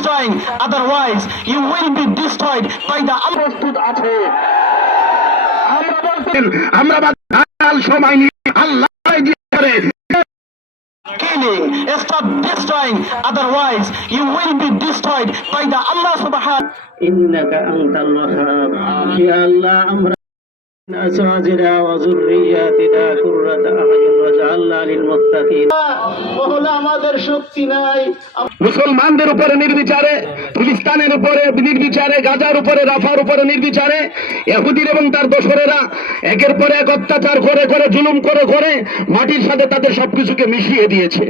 destroying, otherwise you will be destroyed by the প্রস্তুত আছে। আমরা বলতেন আমরা সময় নিয়ে আল্লাহ killing, stop destroying, otherwise you will be destroyed by the Allah subhanahu. innaka antal wahhab ya Allah amra azwajina wa zurriyyatina qurrata a'yun waj'alna lil muttaqin মহলা আমাদের শক্তি নাই মুসলমানদের উপরে নির্বিচারে, ফিলিস্তিনের উপরে নির্বিচারে, গাজার উপরে, রাফার উপরে নির্বিচারে ইহুদির এবং তার দোসরেরা একের পর এক অত্যাচার করে করে জুলুম করে করে মাটির সাথে তাদের সবকিছুকে মিশিয়ে দিয়েছে।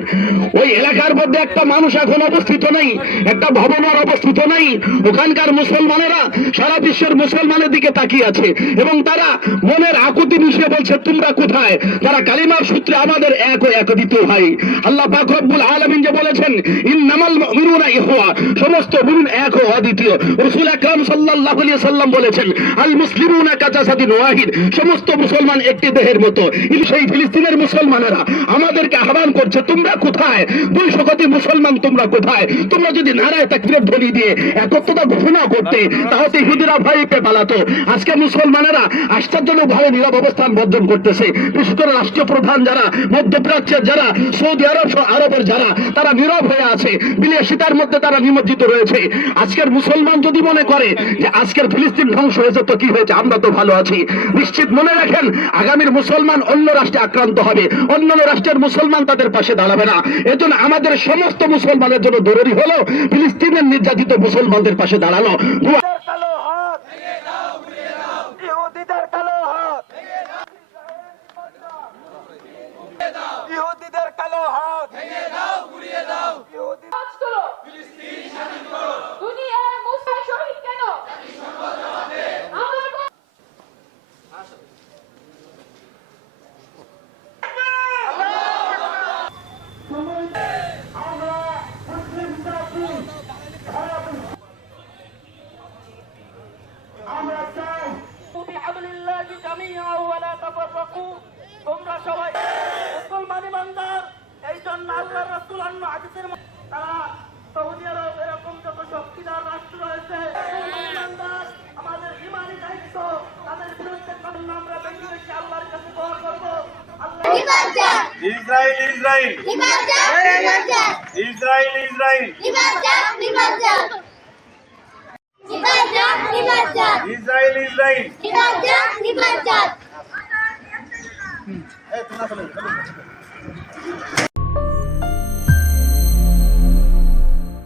ওই এলাকার মধ্যে একটা মানুষ এখন অবস্থিত নেই, একটা ভবনের অবস্থিত নেই। ওখানকার মুসলমানেরা সারা বিশ্বের মুসলমানের দিকে তাকিয়ে আছে এবং তারা মনের আকুতি মিশিয়ে বলছে তোমরা কোথায়? তারা কালিমার সূত্রে আমাদের এক ও একদ্বিতীয় ভাই। আল্লাহ পাক রব্বুল আলামিন যে বলেছেন ইন্নামাল মুমিনুনা ইখওয়া, সমস্ত মুমিন এক ও অদ্বিতীয়। রাসূল আকরাম সাল্লাল্লাহু আলাইহি সাল্লাম বলেছেন আল মুসলিমুনা কাজাসাদিন ওয়াহিদ, সমস্ত মুসলমান একটি দেহের মতো। সেই ফিলিস্তিনের মুসলমানেরা আমাদেরকে আহ্বান করছে তোমরা কোথায়? 200 কোটি মুসলমান তোমরা কোথায়? তোমরা যদি নারায়ে তাকবীর ধ্বনি দিয়ে একত্রতা ঘোষণা করতে তাহলে ইহুদিরা ভয় পেয়ে পালাতো। আজকে মুসলমানেরা আশ্চর্যজনকভাবে নীরব অবস্থান বর্জন করতেছে। বিশেষ করে রাষ্ট্রীয় প্রধান যারা, মধ্যপ্রাচ্যের যারা, সৌদি আরবের যারা, তারা নীরব হয়ে আছে, বিলাসিতার মধ্যে তারা নিমজ্জিত রয়েছে। আজকের মুসলমান যদি মনে করে যে আজকের ফিলিস্তিন ধ্বংস হয়েছে তো কি হয়েছে, আমরা তো ভালো আছি, নিশ্চিত মনে রাখেন আগামীর মুসলমান অন্য রাষ্ট্রে আক্রান্ত হবে, অন্যান্য রাষ্ট্রের মুসলমান তাদের পাশে দাঁড়াবে না। এজন্য আমাদের সমস্ত মুসলমানের জন্য জরুরি হলো ফিলিস্তিনের নির্যাতিত মুসলমানদের পাশে দাঁড়ানো। ইহুদিদের কালো হাত ভেঙে দাও, গুড়িয়ে দাও। ফিলিস্তিন স্বাধীন করো। দুনিয়ার মুসলিম শহীদ কেন? আমরা চাই বিহাবলিল্লাহি জামিআ ওয়া লা তাফাররাকু, তোমরা সবাই মুসলমান ইমানদার। এই জন্য আল্লাহর রাসূল অন্য হাদিসের তারা সৌদি আরব এরকম যত শক্তিদার রাষ্ট্র রয়েছে ইমানদার, আমাদের ইমানি দায়িত্ব তাদের বিরুদ্ধে কখনো আমরা বেশি বেশি আল্লাহর কাছে দোয়া করব। Allah Israel Israel Israel Israel Israel Israel